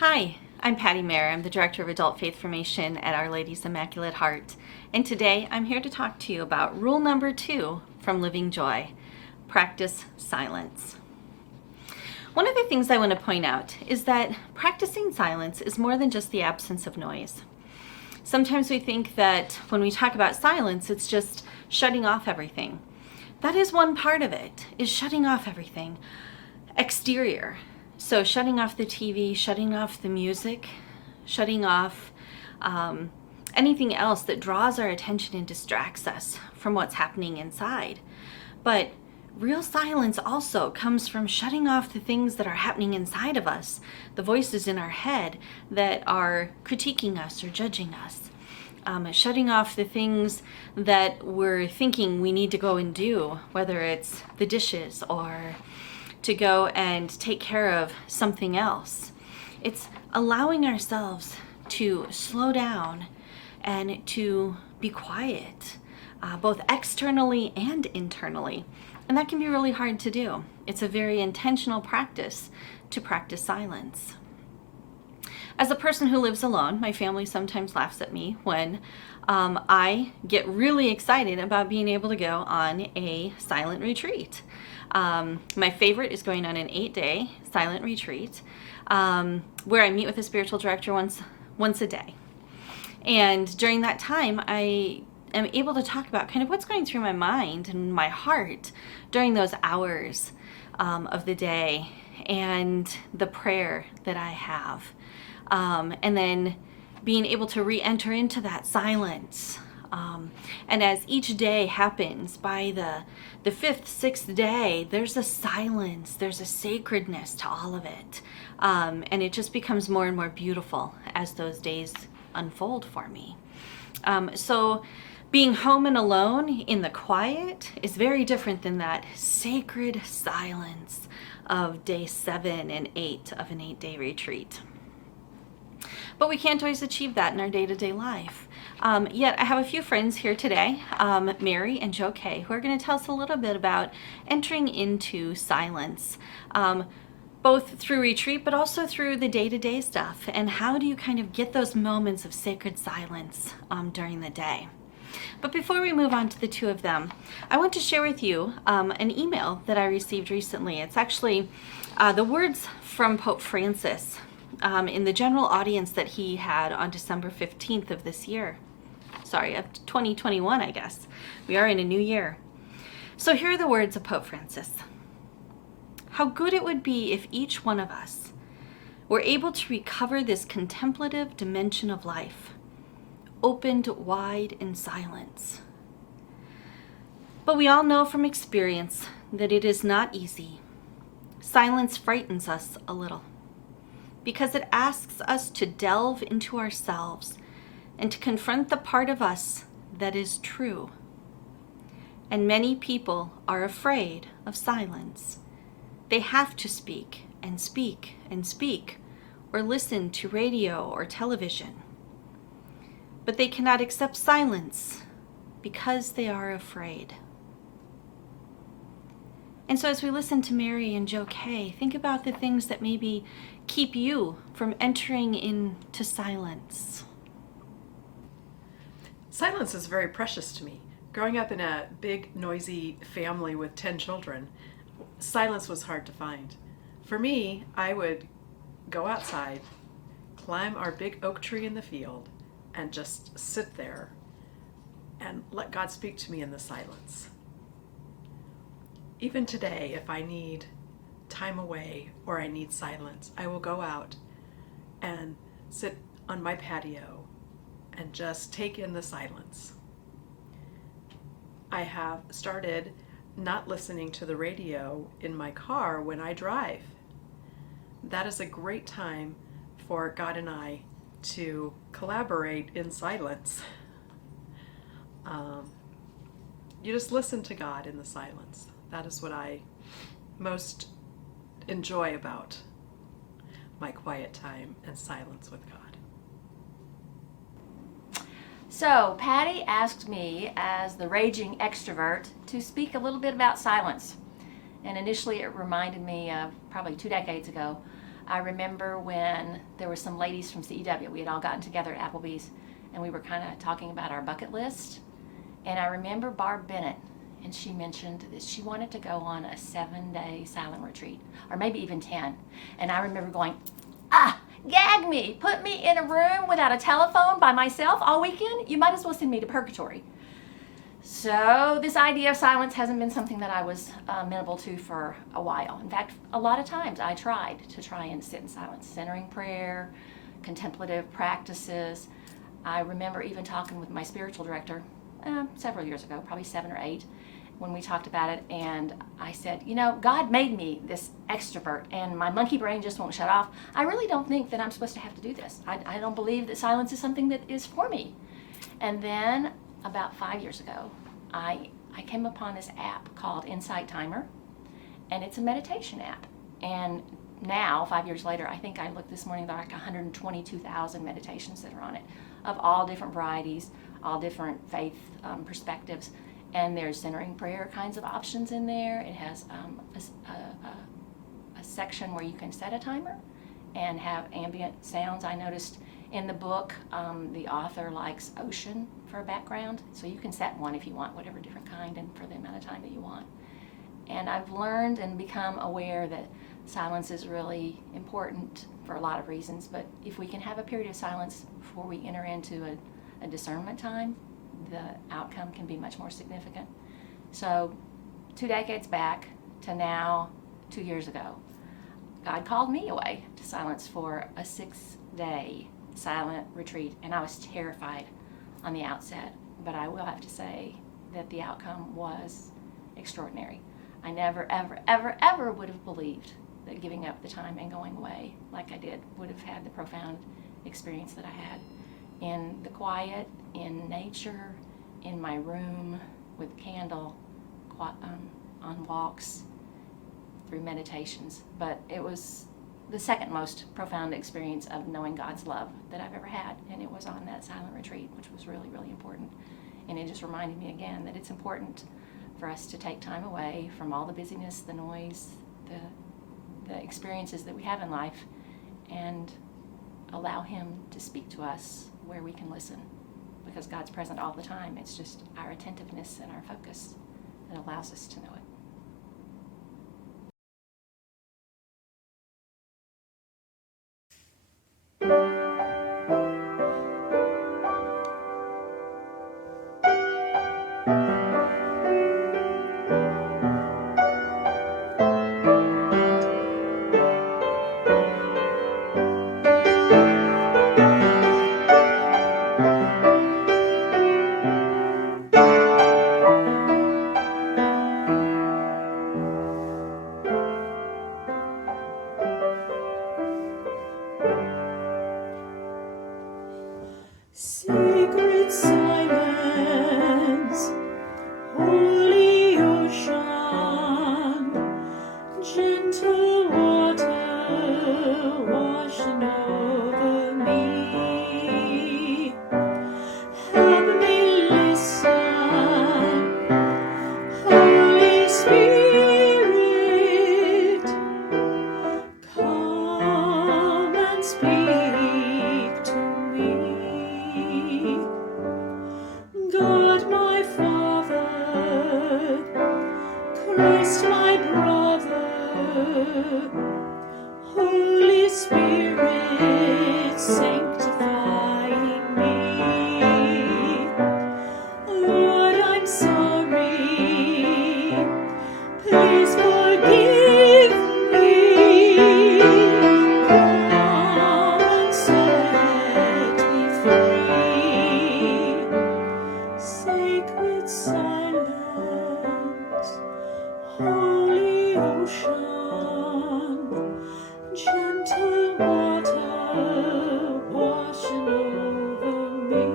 Hi, I'm Patty Mayer. I'm the Director of Adult Faith Formation at Our Lady's Immaculate Heart. And today I'm here to talk to you about rule number 2 from Living Joy: practice silence. One of the things I want to point out is that practicing silence is more than just the absence of noise. Sometimes we think that when we talk about silence, it's just shutting off everything. That is one part of it, is shutting off everything exterior. So shutting off the TV, shutting off the music, shutting off anything else that draws our attention and distracts us from what's happening inside. But real silence also comes from shutting off the things that are happening inside of us, the voices in our head that are critiquing us or judging us. Shutting off the things that we're thinking we need to go and do, whether it's the dishes or to go and take care of something else. It's allowing ourselves to slow down and to be quiet, both externally and internally. And that can be really hard to do. It's a very intentional practice to practice silence. As a person who lives alone, my family sometimes laughs at me when I get really excited about being able to go on a silent retreat. My favorite is going on an 8-day silent retreat where I meet with a spiritual director once a day. And during that time, I am able to talk about kind of what's going through my mind and my heart during those hours of the day and the prayer that I have. And then being able to re-enter into that silence. And as each day happens, by the 5th, 6th day, there's a silence, there's a sacredness to all of it. And it just becomes more and more beautiful as those days unfold for me. So being home and alone in the quiet is very different than that sacred silence of day 7 and 8 of an 8-day retreat. But we can't always achieve that in our day-to-day life. Yet I have a few friends here today, Mary and Joe Kay, who are going to tell us a little bit about entering into silence, both through retreat, but also through the day-to-day stuff. And how do you kind of get those moments of sacred silence during the day? But before we move on to the two of them, I want to share with you an email that I received recently. It's actually the words from Pope Francis in the general audience that he had on December 15th of this year. Sorry, of 2021, I guess. We are in a new year. So here are the words of Pope Francis. How good it would be if each one of us were able to recover this contemplative dimension of life, opened wide in silence. But we all know from experience that it is not easy. Silence frightens us a little, because it asks us to delve into ourselves and to confront the part of us that is true. And many people are afraid of silence. They have to speak and speak and speak, or listen to radio or television. But they cannot accept silence because they are afraid. And so as we listen to Mary and Joe Kay, think about the things that maybe keep you from entering into silence. Silence is very precious to me. Growing up in a big, noisy family with 10 children, silence was hard to find. For me, I would go outside, climb our big oak tree in the field, and just sit there and let God speak to me in the silence. Even today, if I need time away or I need silence, I will go out and sit on my patio and just take in the silence. I have started not listening to the radio in my car when I drive. That is a great time for God and I to collaborate in silence. You just listen to God in the silence. That is what I most enjoy about my quiet time and silence with God. So, Patty asked me, as the raging extrovert, to speak a little bit about silence. And initially it reminded me of probably 2 decades ago I remember when there were some ladies from CEW. We had all gotten together at Applebee's, and we were kind of talking about our bucket list. And I remember Barb Bennett, and she mentioned that she wanted to go on a 7-day silent retreat, or maybe even 10. And I remember going, gag me, put me in a room without a telephone by myself all weekend? You might as well send me to purgatory. So this idea of silence hasn't been something that I was amenable to for a while. In fact, a lot of times I tried and sit in silence, centering prayer, contemplative practices. I remember even talking with my spiritual director several years ago, probably 7 or 8, when we talked about it, and I said, God made me this extrovert, and my monkey brain just won't shut off. I really don't think that I'm supposed to have to do this. I don't believe that silence is something that is for me. And then about 5 years ago, I came upon this app called Insight Timer, and it's a meditation app. And now, 5 years later, I think I looked this morning, there are like 122,000 meditations that are on it, of all different varieties, all different faith perspectives. And there's centering prayer kinds of options in there. It has a section where you can set a timer and have ambient sounds. I noticed in the book, the author likes ocean for a background, so you can set one if you want, whatever different kind and for the amount of time that you want. And I've learned and become aware that silence is really important for a lot of reasons, but if we can have a period of silence before we enter into a discernment time, the outcome can be much more significant. So 2 decades back to now, 2 years ago, God called me away to silence for a 6-day silent retreat, and I was terrified on the outset, but I will have to say that the outcome was extraordinary. I never, ever, ever, ever would have believed that giving up the time and going away like I did would have had the profound experience that I had. In the quiet, in nature, in my room with candle, on walks, through meditations. But it was the second most profound experience of knowing God's love that I've ever had, and it was on that silent retreat, which was really, really important. And it just reminded me again that it's important for us to take time away from all the busyness, the noise, the experiences that we have in life, and allow Him to speak to us where we can listen, because God's present all the time. It's just our attentiveness and our focus that allows us to know it. Sacred silence, holy ocean, gentle water washing over me. Help me listen, Holy Spirit, come and speak to me. God my Father, Christ my brother, Holy Spirit, sanctifying me. Lord, I'm sorry, please forgive me. Come and set me free. Sacred silence, holy ocean, gentle water washing over me.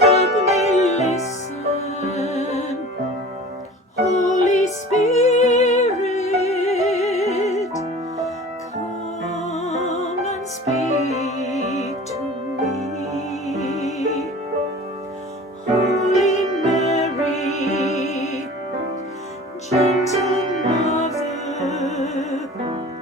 Help me listen, Holy Spirit, come and speak to me. Spirit.